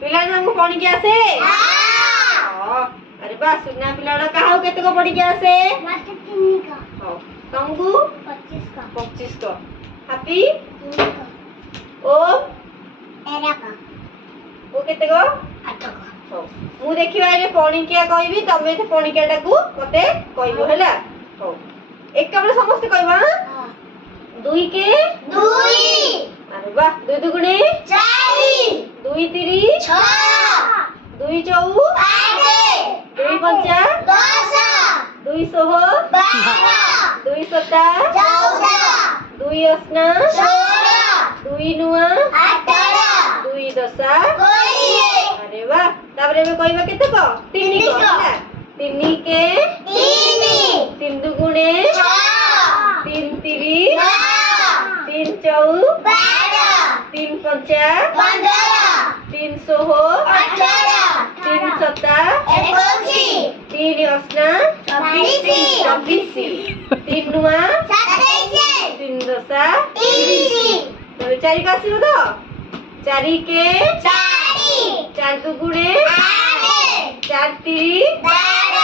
पिला हमको पढ़ी के आसे हां अरे बा सुना पिलाड़ा काहा केते को पढ़ी के आसे मास्टर 3 का हां तुमको 25 का हैप्पी 3 का ओ 13 का ओ केते को 8 का हां मु देखिबा रे पणिकिया कहबी तमे ते पणिकियाटा को मते कहबो हैला हां एक कमरे समस्त कहबा हां 2 के 2 अरे वाह 2 दुगुणे 4 2 3 6 2 4 8 2 5 10 2 16 12 2 17 14 2 18 16 2 9 18 2 10 20 अरे वाह ताबरे में कहबा केते को 3 को हैला 3 के 3 3 दुगुणे 6 3 3 9 3 4 12 3 5 15 3 16 18 3 17 21 3 18 24 3 9 27 3 10 30 तबे 4 का आसीबो तो 4 के 4 4 दुगुणे 8 4 3 12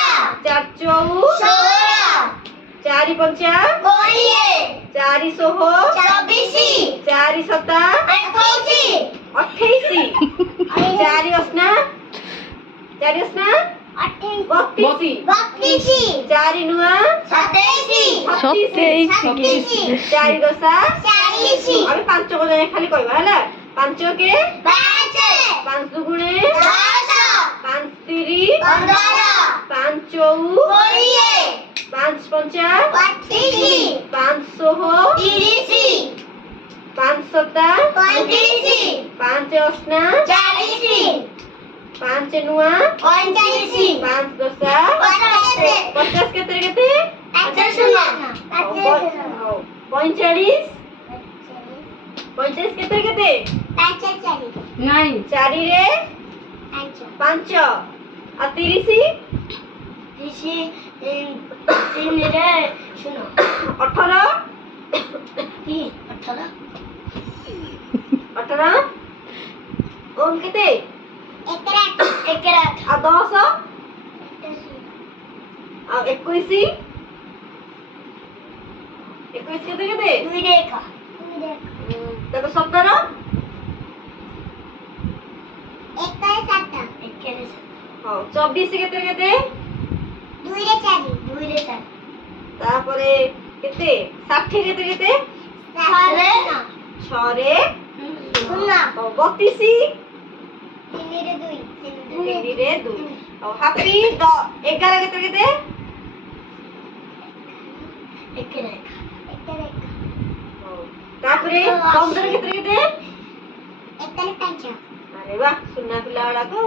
4 4 16 4 5 20 4 16 24 4 7 28 28 4 8 4 8 32 32 4 9 27 27 4 10 40 अबे 5 को जाने खाली कहबा हैला 5 के 5 5 दुगुणे 10 5 3 15 5 4 20 5 5 25 5 16 30 5 7 35 5 8 40 5 9 45 5 10 50 50 केते केते 45 45 केते केते नहीं 4 रे 5 आ 30 तीन रे सुनो 18 18 18 ओम केते एक आ 10 आ 21 केते केते दुई देखा तब 17 हां 24 केते केते दुई रे तापरे केते 60 केते केते 6 रे सुना 32 तीन रे 2 और हैप्पी 11 केते केते एक तापरे 15 केते केते एक अरे वाह सुना पिला वाला को